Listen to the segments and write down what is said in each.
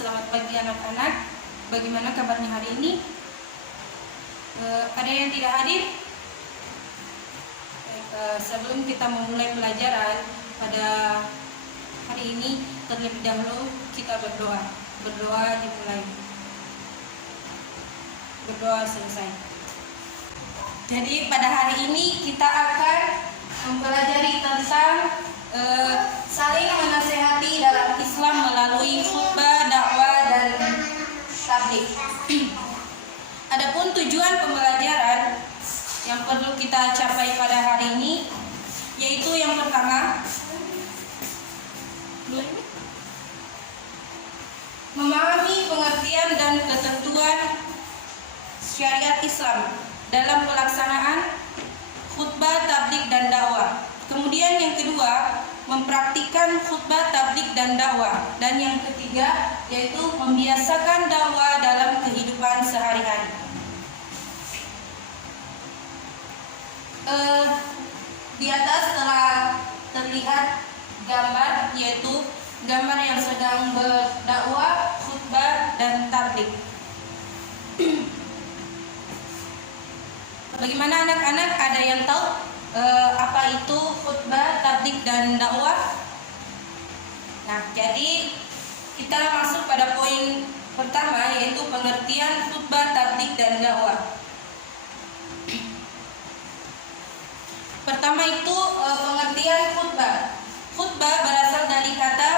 Selamat pagi anak-anak. Bagaimana kabarnya hari ini? Ada yang tidak hadir? Sebelum kita memulai pelajaran pada hari ini, terlebih dahulu kita berdoa. Berdoa dimulai. Berdoa selesai. Jadi pada hari ini kita akan mempelajari tentang saling menasehati dalam Islam melalui khutbah, dakwah, dan tabligh. Adapun tujuan pembelajaran yang perlu kita capai pada hari ini, yaitu yang pertama, memahami pengertian dan ketentuan syariat Islam dalam pelaksanaan khutbah, tabligh, dan dakwah. Kemudian yang kedua, mempraktikkan khutbah, tabligh, dan dakwah. Dan yang ketiga, yaitu membiasakan dakwah dalam kehidupan sehari-hari. Di atas telah terlihat gambar, yaitu gambar yang sedang berdakwah, khutbah, dan tabligh. Bagaimana anak-anak, ada yang tahu apa itu khutbah, tabligh, dan dakwah? Nah, jadi kita masuk pada poin pertama, yaitu pengertian khutbah, tabligh, dan dakwah. Pertama itu pengertian khutbah. Khutbah berasal dari kata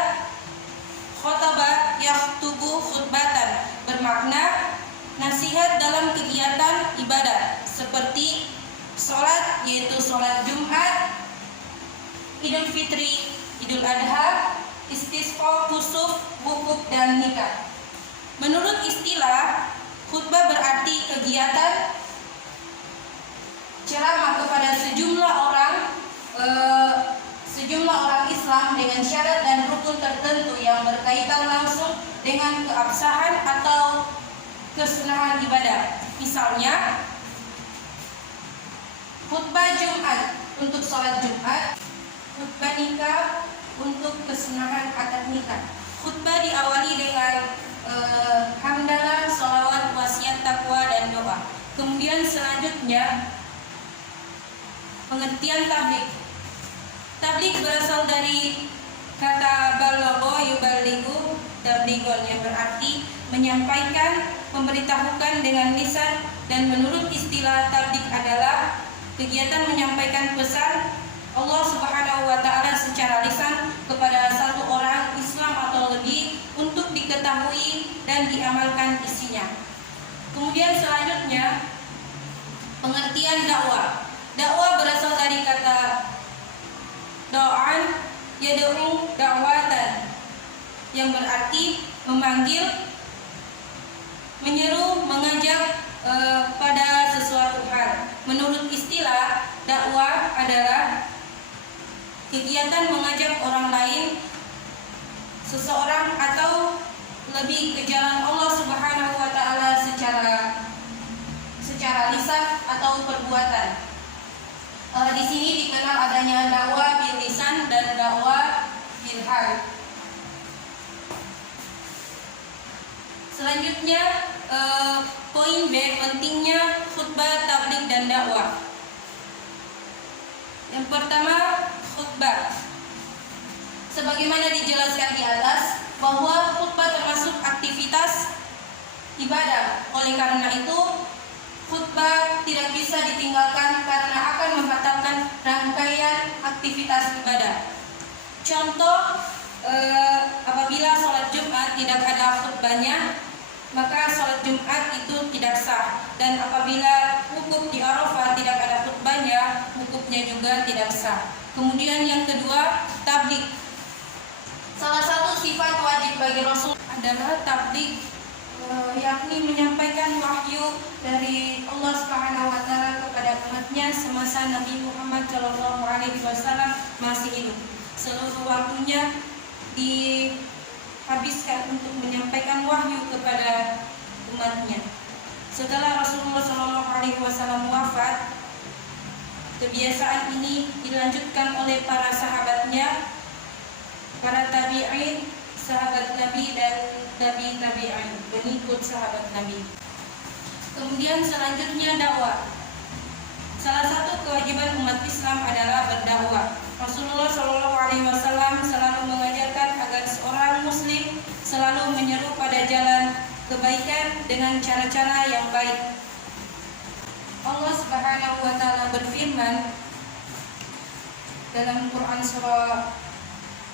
khotbah yakhtubu khutbatan, bermakna nasihat dalam kegiatan ibadah seperti sholat, yaitu sholat Jumat, Idul Fitri, Idul Adha, istisqa, kusuf, wukuf, dan nikah. Menurut istilah, khutbah berarti kegiatan ceramah kepada sejumlah orang Islam dengan syarat dan rukun tertentu yang berkaitan langsung dengan keabsahan atau kesunahan ibadah. Misalnya, khutbah Jumat untuk sholat Jumat, khutbah nikah untuk kesunahan akad nikah. Khutbah diawali dengan hamdalah, sholawat, wasiat, takwa, dan doa. Kemudian selanjutnya pengertian tabligh. Tabligh berasal dari kata balagha yuballighu tablighon, yang berarti menyampaikan, memberitahukan dengan lisan, dan menurut istilah tabligh adalah kegiatan menyampaikan pesan Allah Subhanahu wa Ta'ala secara lisan kepada satu orang Islam atau lebih untuk diketahui dan diamalkan isinya. Kemudian selanjutnya pengertian dakwah. Dakwah berasal dari kata do'an yad'u da'watan, yang berarti memanggil, menyeru, mengajak pada sesuatu hal. Menurut istilah, dakwah adalah kegiatan mengajak orang lain, seseorang atau lebih ke jalan Allah Subhanahu wa Ta'ala secara lisan atau perbuatan. Di sini dikenal adanya dakwah bil lisan dan dakwah bil hal. Selanjutnya poin B, pentingnya khutbah, tabligh, dan dakwah. Yang pertama, khutbah. Sebagaimana dijelaskan di atas, bahwa khutbah termasuk aktivitas ibadah. Oleh karena itu, khutbah tidak bisa ditinggalkan karena akan membatalkan rangkaian aktivitas ibadah. Contoh, apabila sholat Jumat tidak ada khutbahnya, maka sholat Jumat itu tidak sah. Dan apabila wukuf di Arafah tidak ada khutbahnya, wukufnya juga tidak sah. Kemudian yang kedua, tabligh. Salah satu sifat wajib bagi Rasul adalah tabligh, yakni menyampaikan wahyu dari Allah Subhanahu wa Ta'ala kepada umatnya semasa Nabi Muhammad SAW masih hidup. Seluruh waktunya dihabiskan untuk menyampaikan wahyu kepada umatnya. Setelah Rasulullah SAW wafat, kebiasaan ini dilanjutkan oleh para sahabatnya, para tabi'in, sahabat Nabi, dan tabi'in, pengikut sahabat Nabi. Kemudian selanjutnya dakwah. Salah satu kewajiban umat Islam adalah berdakwah. Rasulullah SAW selalu mengajarkan agar seorang muslim selalu menyeru pada jalan kebaikan dengan cara-cara yang baik. Allah Subhanahu wa taala berfirman dalam Quran surah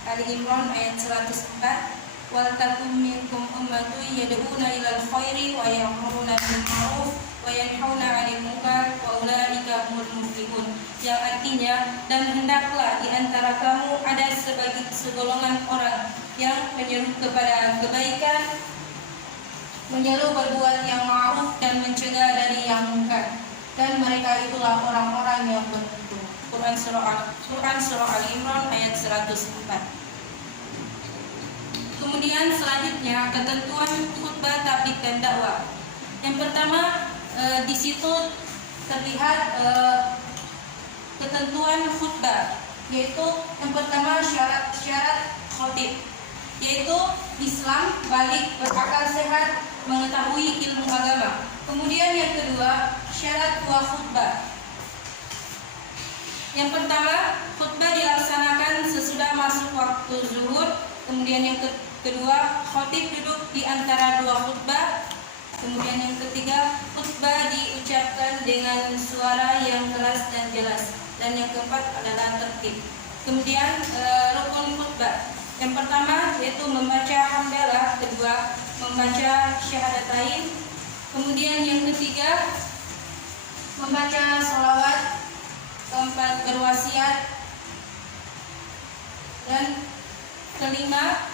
Ali Imran ayat 104, "Wal takum minkum ummatun yad'una ilal khairi wa ya'muruna bil ma'ruf wa yanhauna 'anil munkar wa ulaika humul muflihun." Yang artinya, dan hendaklah di antara kamu ada segolongan orang yang menyeru kepada kebaikan, menyeru berbuat yang ma'ruf dan mencegah dari yang munkar, dan mereka itulah orang-orang yang beruntung. Quran surah Al Imran ayat 104. Kemudian selanjutnya ketentuan khutbah, tabligh dan dakwah. Yang pertama di situ terlihat ketentuan khutbah, yaitu yang pertama syarat khatib, yaitu Islam, balik, berakal sehat, mengetahui ilmu agama. Kemudian yang kedua syarat khutbah. Yang pertama, khutbah dilaksanakan sesudah masuk waktu zuhur. Kemudian yang kedua, khatib duduk di antara dua khutbah. Kemudian yang ketiga, khutbah diucapkan dengan suara yang keras dan jelas. Dan yang keempat adalah tertib. Kemudian rukun khutbah. Yang pertama yaitu membaca hamdalah, kedua membaca syahadatain. Kemudian yang ketiga membaca sholawat, keempat berwasiat, dan kelima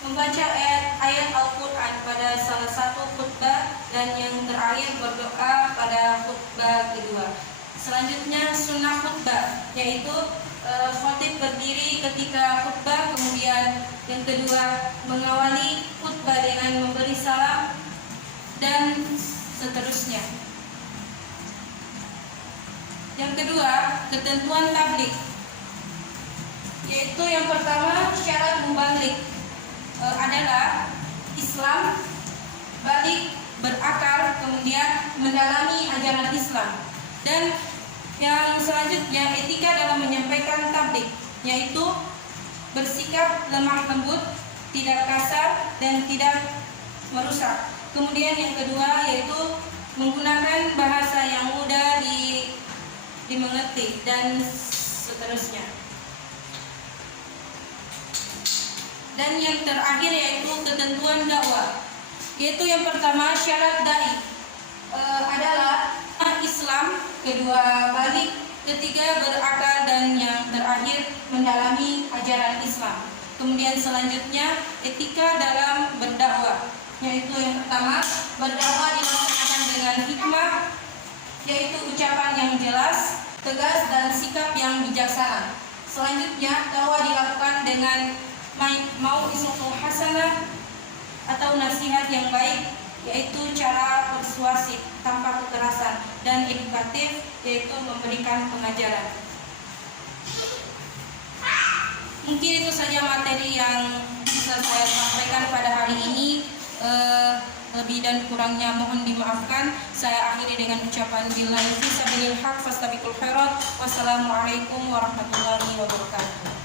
membaca ayat Al-Quran pada salah satu khutbah, dan yang terakhir berdoa pada khutbah kedua. Selanjutnya sunnah khutbah, yaitu khatib berdiri ketika khutbah, kemudian yang kedua mengawali khutbah dengan memberi salam, dan seterusnya. Yang kedua, ketentuan tabligh, yaitu yang pertama syarat mubalik adalah Islam, balik, berakal, kemudian mendalami ajaran Islam. Dan yang selanjutnya etika dalam menyampaikan tabligh, yaitu bersikap lemah lembut, tidak kasar, dan tidak merusak. Kemudian yang kedua yaitu menggunakan bahasa yang mudah dimengerti, dan seterusnya. Dan yang terakhir yaitu ketentuan dakwah, yaitu yang pertama syarat dai adalah Islam, kedua balik, ketiga berakal, dan yang terakhir mendalami ajaran Islam. Kemudian selanjutnya etika dalam berdakwah, yaitu yang pertama berdakwah dilaksanakan dengan hikmah, yaitu ucapan yang jelas, tegas, dan sikap yang bijaksana. Selanjutnya dakwah dilakukan dengan mau'izatul hasanah atau nasihat yang baik, yaitu cara persuasif tanpa kekerasan, dan edukatif, yaitu memberikan pengajaran. Mungkin itu saja materi yang bisa saya sampaikan pada hari ini. Lebih dan kurangnya mohon dimaafkan. Saya akhiri dengan ucapan billahi fisabilil haq fastabiqul khairat. Wassalamualaikum warahmatullahi wabarakatuh.